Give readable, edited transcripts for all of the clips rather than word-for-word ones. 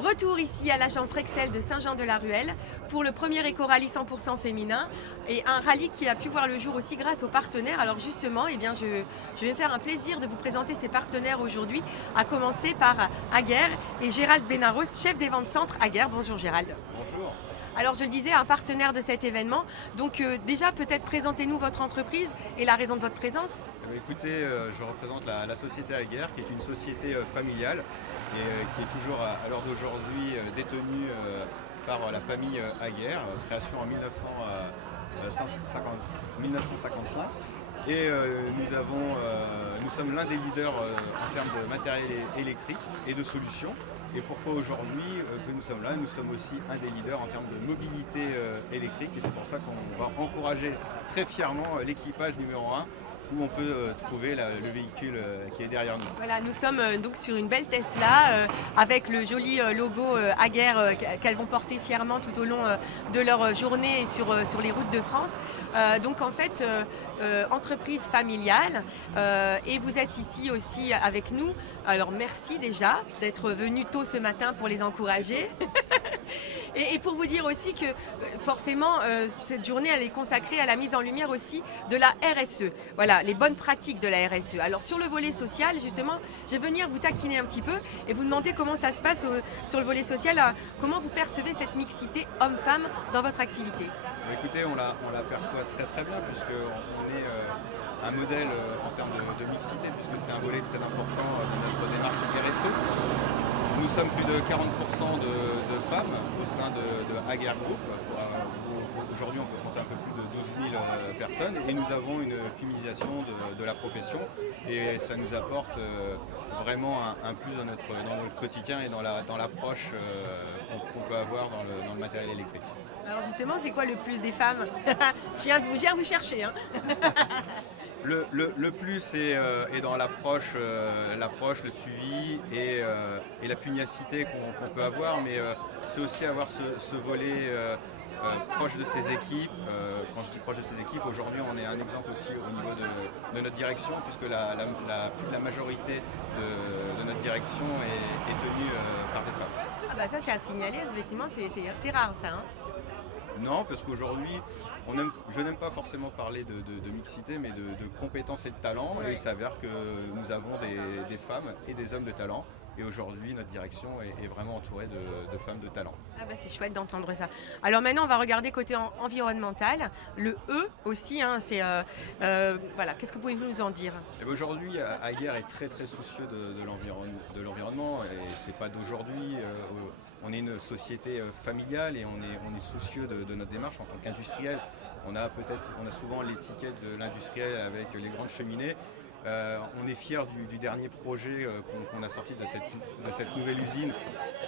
Retour ici à l'agence Rexel de Saint-Jean-de-la-Ruelle pour le premier éco-rallye 100% féminin et un rallye qui a pu voir le jour aussi grâce aux partenaires. Alors justement, je vais me faire un plaisir de vous présenter ces partenaires aujourd'hui, à commencer par Aguerre et Gérald Benaros, chef des ventes centre Aguerre. Bonjour Gérald. Bonjour. Alors je le disais, un partenaire de cet événement. Donc déjà peut-être présentez-nous votre entreprise et la raison de votre présence. Écoutez, je représente la société Aguerre, qui est une société familiale et qui est toujours à l'heure d'aujourd'hui détenue par la famille Aguerre, création en 1955. Et nous sommes l'un des leaders en termes de matériel électrique et de solutions. Et pourquoi aujourd'hui que nous sommes là? Nous sommes aussi un des leaders en termes de mobilité électrique et c'est pour ça qu'on va encourager très fièrement l'équipage numéro 1 où on peut trouver le véhicule qui est derrière nous. Voilà, nous sommes donc sur une belle Tesla avec le joli logo Aguerre qu'elles vont porter fièrement tout au long de leur journée et sur les routes de France. Donc en fait, entreprise familiale et vous êtes ici aussi avec nous. Alors merci déjà d'être venu tôt ce matin pour les encourager. Et pour vous dire aussi que forcément cette journée elle est consacrée à la mise en lumière aussi de la RSE. Voilà, les bonnes pratiques de la RSE. Alors sur le volet social justement, je vais venir vous taquiner un petit peu et vous demander comment ça se passe sur le volet social, comment vous percevez cette mixité homme-femme dans votre activité. Écoutez, on la perçoit très très bien puisqu'on est un modèle en termes de mixité puisque c'est un volet très important de notre démarche RSE. Nous sommes plus de 40% de femmes au sein de Aguerre Group. Aujourd'hui, on peut compter un peu plus de 12 000 personnes et nous avons une féminisation de la profession et ça nous apporte vraiment un plus dans notre quotidien et dans l'approche qu'on peut avoir dans le matériel électrique. Alors justement, c'est quoi le plus des femmes? Je viens vous chercher. Hein. Le plus est dans l'approche, le suivi et la pugnacité qu'on peut avoir, mais c'est aussi avoir ce volet proche de ses équipes. Quand je dis proche de ses équipes, aujourd'hui on est un exemple aussi au niveau de notre direction, puisque la majorité de notre direction est tenue par des femmes. Ah bah ça c'est à signaler, effectivement c'est rare ça. Hein. Non, parce qu'aujourd'hui, je n'aime pas forcément parler de mixité, mais de compétences et de talent. Et il s'avère que nous avons des femmes et des hommes de talent. Et aujourd'hui, notre direction est vraiment entourée de femmes de talent. Ah bah c'est chouette d'entendre ça. Alors maintenant, on va regarder côté environnemental. Le E aussi, hein, voilà. Qu'est-ce que vous pouvez nous en dire? Aujourd'hui, Aguerre est très très soucieux de l'environnement. Et c'est pas d'aujourd'hui. On est une société familiale et on est soucieux de notre démarche en tant qu'industriel. On a souvent l'étiquette de l'industriel avec les grandes cheminées. On est fiers du dernier projet qu'on a sorti de cette nouvelle usine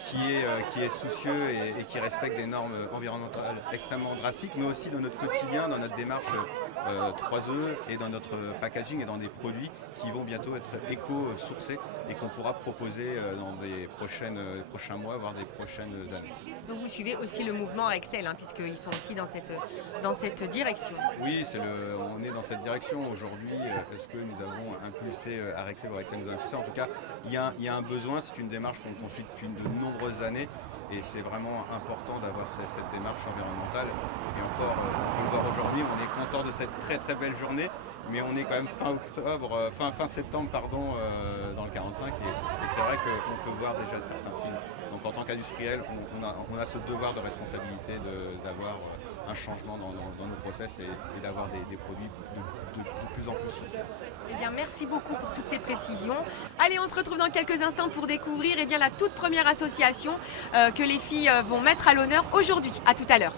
qui est soucieux et qui respecte des normes environnementales extrêmement drastiques, mais aussi dans notre quotidien, dans notre démarche 3E et dans notre packaging et dans des produits qui vont bientôt être éco-sourcés et qu'on pourra proposer dans des prochains mois, voire des prochaines années. Donc vous suivez aussi le mouvement Rexel, hein, puisqu'ils sont aussi dans cette direction. Oui, on est dans cette direction aujourd'hui parce que nous avons impulsé à Rexel, ou Rexel nous a impulsé. En tout cas, il y a un besoin, c'est une démarche qu'on suit depuis de nombreuses années et c'est vraiment important d'avoir cette démarche environnementale. Et encore, on peut le voir aujourd'hui, on est content de cette très très belle journée, mais on est quand même fin septembre dans le 45 et c'est vrai qu'on peut voir déjà certains signes. Donc en tant qu'industriel, on a ce devoir de responsabilité d'avoir un changement dans nos process et d'avoir des produits de plus en plus sourcés. Eh bien, merci beaucoup pour toutes ces précisions. Allez, on se retrouve dans quelques instants pour découvrir la toute première association que les filles vont mettre à l'honneur aujourd'hui. À tout à l'heure.